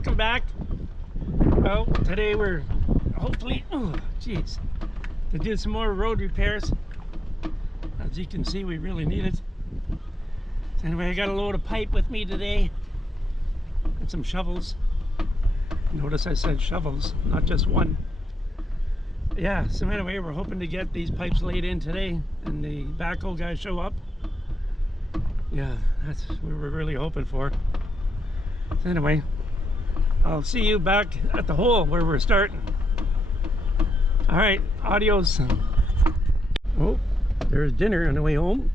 welcome back. Well, today we're hopefully, to do some more road repairs. As you can see, we really need it. So anyway, I got a load of pipe with me today and some shovels. Notice I said shovels, not just one. Yeah, so anyway, we're hoping to get these pipes laid in today and the backhoe guys show up. Yeah, that's what we're really hoping for. So anyway, I'll see you back at the hole where we're starting. All right, adios. Oh, there's dinner on the way home.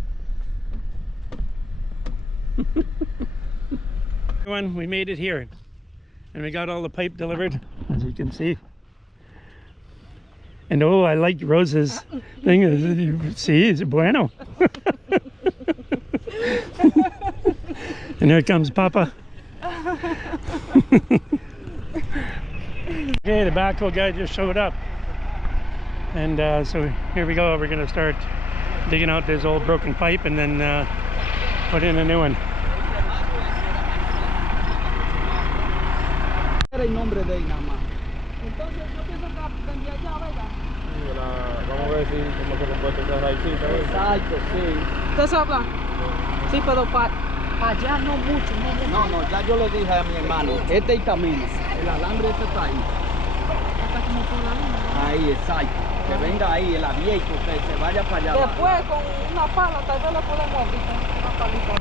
Everyone, we made it here. And we got all the pipe delivered, as you can see. And oh, I like Rose's thing. See, it's bueno. And here comes Papa. Okay, the backhoe guy just showed up. And so here we go. We're going to start digging out this old broken pipe and then put in a new one. El nombre de ella nada más. Entonces yo pienso que vendía allá, ¿verdad? Vamos a ver si cómo se comporta esa raicita. Exacto, sí. ¿Usted sabe? Sí, pero para allá no mucho, no. No, ya yo le dije a mi hermano, este es el camino, el alambre está ahí. Está como por la línea. Ahí, exacto. Que venga ahí el abierto, que se vaya para allá. Después con una pala, tal vez le podemos abrir con una palita.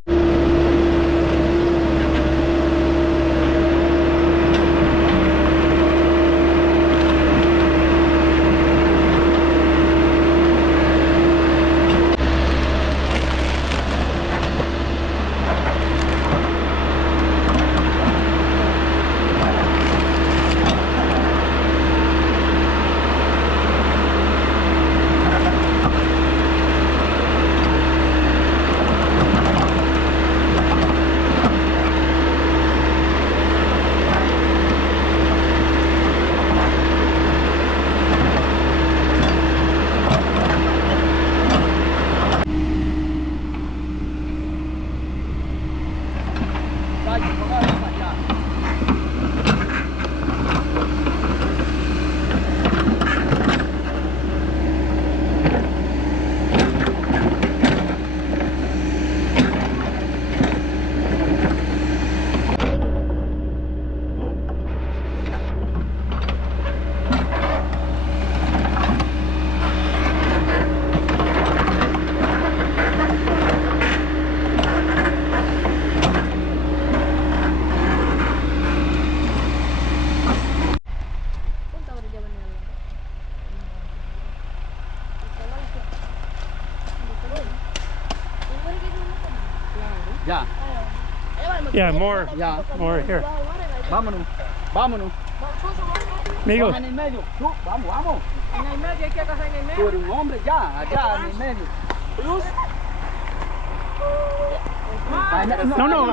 Yeah, more. Yeah, more here. Vámonos, vámonos. Amigo. Vamos en el medio. Vamos, vamos. En el medio hay que agarrar en el medio. Tú eres un hombre ya, allá en el medio.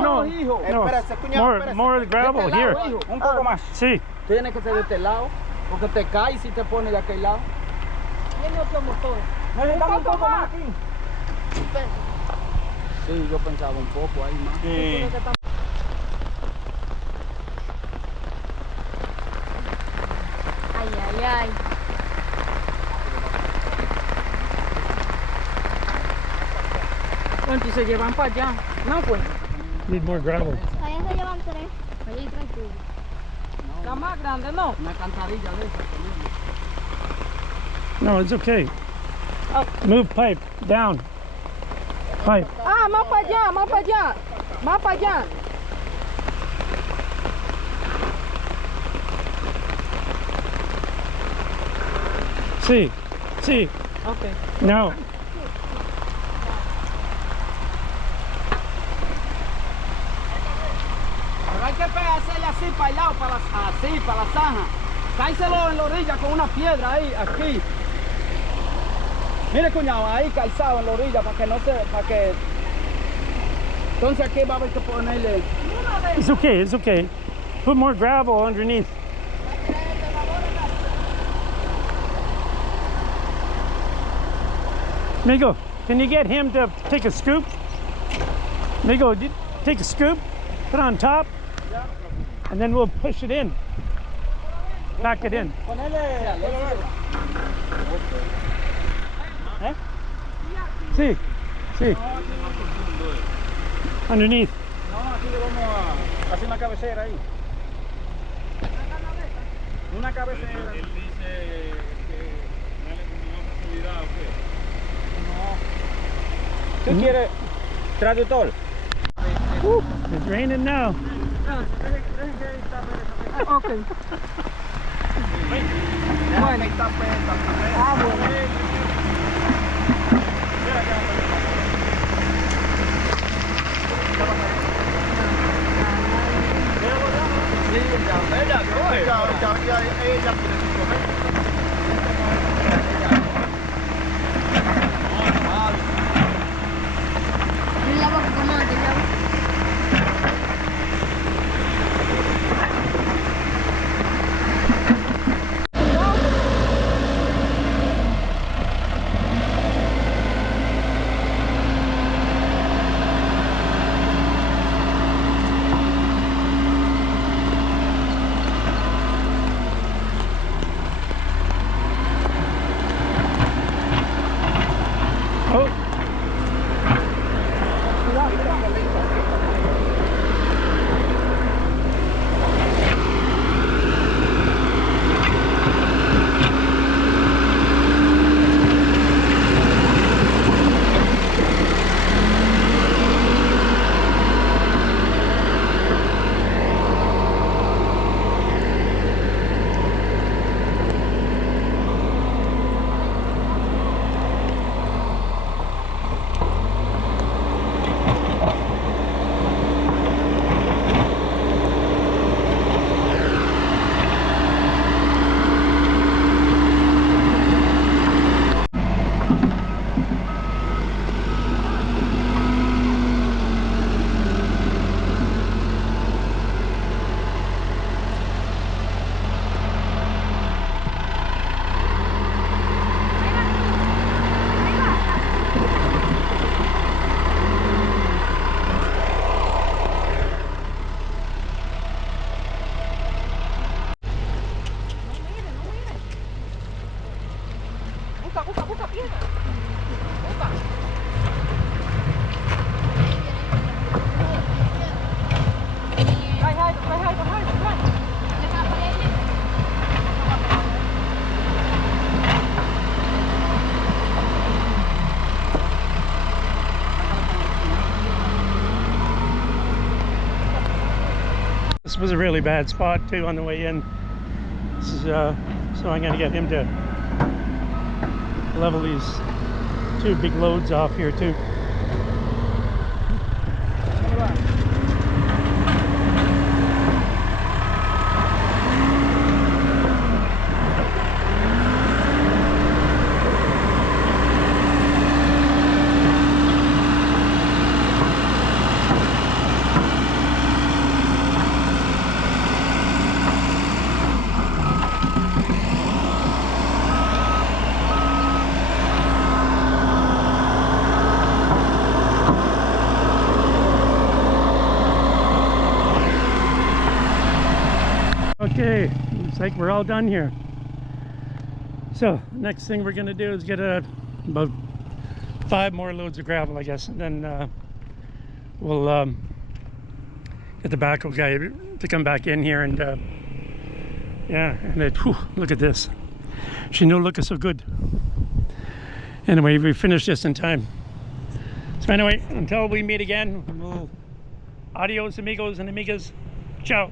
No. Hijo. Espérate, more gravel here. Un poco más. Sí. Tiene que ser de este lado, porque te caes si te pones de aquel lado. Tiene otro motor. Necesitamos un poco más aquí. Sí, yo pensaba un poco ahí más. Sí. Ay. ¿Cuántos se llevan para allá? No, pues. Need more gravel. Allá se llevan 3. Allá trae tuyo. La más grande, no. Una cantarilla de esa. No, it's okay. Oh. Move pipe down. Pipe. Ah, más para allá, más para allá. Más para allá. Sí. Okay. No. Pero hay que pegársele así para el lado, así, para la zanja. Cáiselo en la orilla con una piedra ahí, aquí. Mire, cuñado, ahí calzado en la orilla para que no se... Entonces aquí va a haber que ponerle... It's okay. Put more gravel underneath. Migo, can you get him to take a scoop? Migo, take a scoop, put it on top. Yeah. and then we'll push it in. Pack it in. Eh? Sí, sí. Underneath. No, aquí le vamos a hacer una cabecera ahí. Una cabecera. Él dice que no le posibilidad o qué. No. ¿Qué quiere? Traductor. It's raining now. Okay. Bueno. Ah, bueno. Yo lavo con tomate, lavo. Oh. Buka piedra. Buka. This was a really bad spot too on the way in. This is so I'm gonna get him to level these two big loads off here too. Okay, looks like we're all done here. So next thing we're gonna do is get about 5 more loads of gravel, I guess, and then we'll get the backhoe guy to come back in here and yeah, and it, whew, look at this. She no looking so good. Anyway, we finished just in time. So anyway, until we meet again, we'll adios amigos and amigas. Ciao.